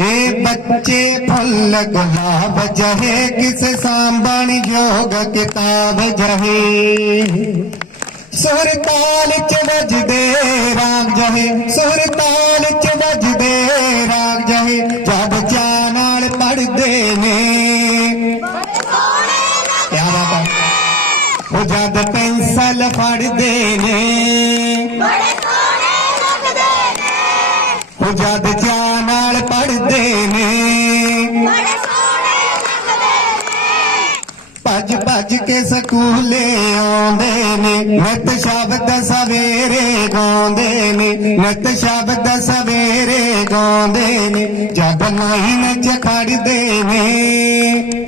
ਇਹ ਬੱਚੇ ਫੁੱਲ ਗੁਲਾਬ ਜਹੇ ਕਿਸ ਸਾਂਭਣ ਯੋਗ ਕਿਤਾਬ ਜਹੇ ਸੁਰਤਾਲ ਚ ਵੱਜਦੇ ਰਾਗ ਜਹੇ ਸੁਰਤਾਲ ਚ ਵੱਜਦੇ ਰਾਗ ਜਹੇ ਜਦ ਚਾਹ ਨਾਲ ਪੜਦੇ ਨੇ ਉਹ ਜਦ ਪੈਨਸਲ ਫੜਦੇ ਨੇ ਬੜੇ ਸੋਹਣੇ ਲੱਗਦੇ ਨੇ ਉਹ ਜਦ ਚਾਹ ਨਾਲ ਪੜਦੇ ਨੇ। ਭੱਜ ਭੱਜ ਕੇ ਸਕੂਲੇ ਆਉਂਦੇ ਨੇ। ਨਿਤ ਸ਼ਬਦ ਸਵੇਰੇ ਗਾਉਂਦੇ ਨੇ। ਨਿਤ ਸ਼ਬਦ ਸਵੇਰੇ ਗਾਉਂਦੇ ਨੇ। ਜਦ ਲਾਈਨ ਚ ਖੜਦੇ ਨੇ।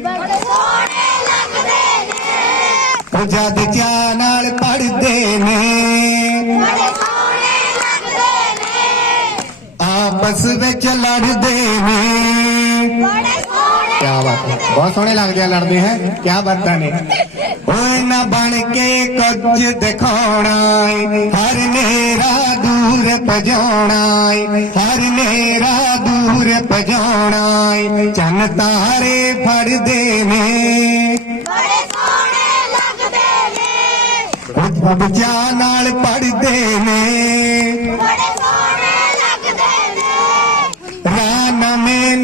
ਬੜੇ ਸੋਹਣੇ ਲੱਗਦੇ ਨੇ। ਉਹ ਜਦ ਚਾਹ ਨਾਲ ਪੜਦੇ ਨੇ ਬੜੇ ਸੋਹਣੇ ਲੱਗਦੇ ਨੇ ਆਪਸ ਵਿੱਚ ਲੜਦੇ ਨੇ। ਕਿਆ ਬਾਤ ਹੈ। ਬਹੁਤ ਸੋਹਣੇ ਲੱਗਦੇ ਆ ਲੜਦੇ ਹੈ? ਕਿਆ ਬਾਤਾਂ ਨੇ। ਓਏ ਨਾ ਬਣ ਕੇ ਕੁਝ ਦਿਖਾਉਣਾ ਹਰ ਨੇਰਾ ਦੂਰ ਭਜਾਉਣਾ ਹਰ ਨੇਰਾ ਦੂਰ ਭਜਾਉਣਾ ਚੰਨ ਤਾਰੇ ਫੜਦੇ ਨੇ। ਬੜੇ ਸੋਹਣੇ ਲੱਗਦੇ ਨੇ। ਉਹ ਬੱਚਾ ਨਾਲ ਪੜਦੇ ਨੇ ਬੜੇ ਸੋਹਣੇ ਲੱਗਦੇ ਨੇ ਰਾਹ ਨਵੇਂ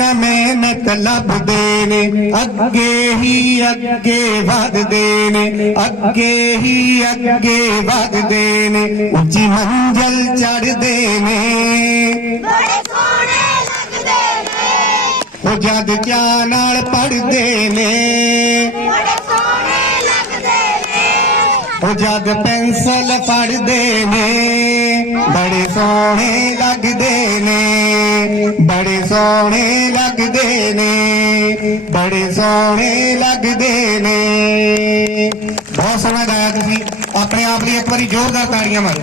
ਨਵੇਂ ਨਤ ਲੱਭਦੇ ਨੇ ਅੱਗੇ ਹੀ ਅੱਗੇ ਵਧਦੇ ਨੇ ਅੱਗੇ ਹੀ ਅੱਗੇ ਵਧਦੇ ਨੇ ਉੱਚੀ ਮੰਜ਼ਲ ਚੜ੍ਹਦੇ ਨੇ ਬੜੇ ਸੋਹਣੇ ਲੱਗਦੇ ਨੇ ਉਹ ਜਦ ਚਾਹ ਨਾਲ ਪੜਦੇ ਨੇ ਬੜੇ ਸੋਹਣੇ ਲੱਗਦੇ ਨੇ ਉਹ ਜਦ ਪੈਨਸਲ ਫੜਦੇ ਨੇ ਬੜੇ ਸੋਹਣੇ ਲੱਗਦੇ ਨੇ ਬੜੇ ਸੋਹਣੇ ਲੱਗਦੇ ਨੇ ਬੜੇ ਸੋਹਣੇ ਲੱਗਦੇ ਨੇ। ਬਹੁਤ ਸੋਹਣਾ ਗਾਇਆ ਤੁਸੀਂ। ਆਪਣੇ ਆਪ ਲਈ ਇੱਕ ਵਾਰੀ ਜ਼ੋਰਦਾਰ ਤਾੜੀਆਂ ਮਾਰੋ।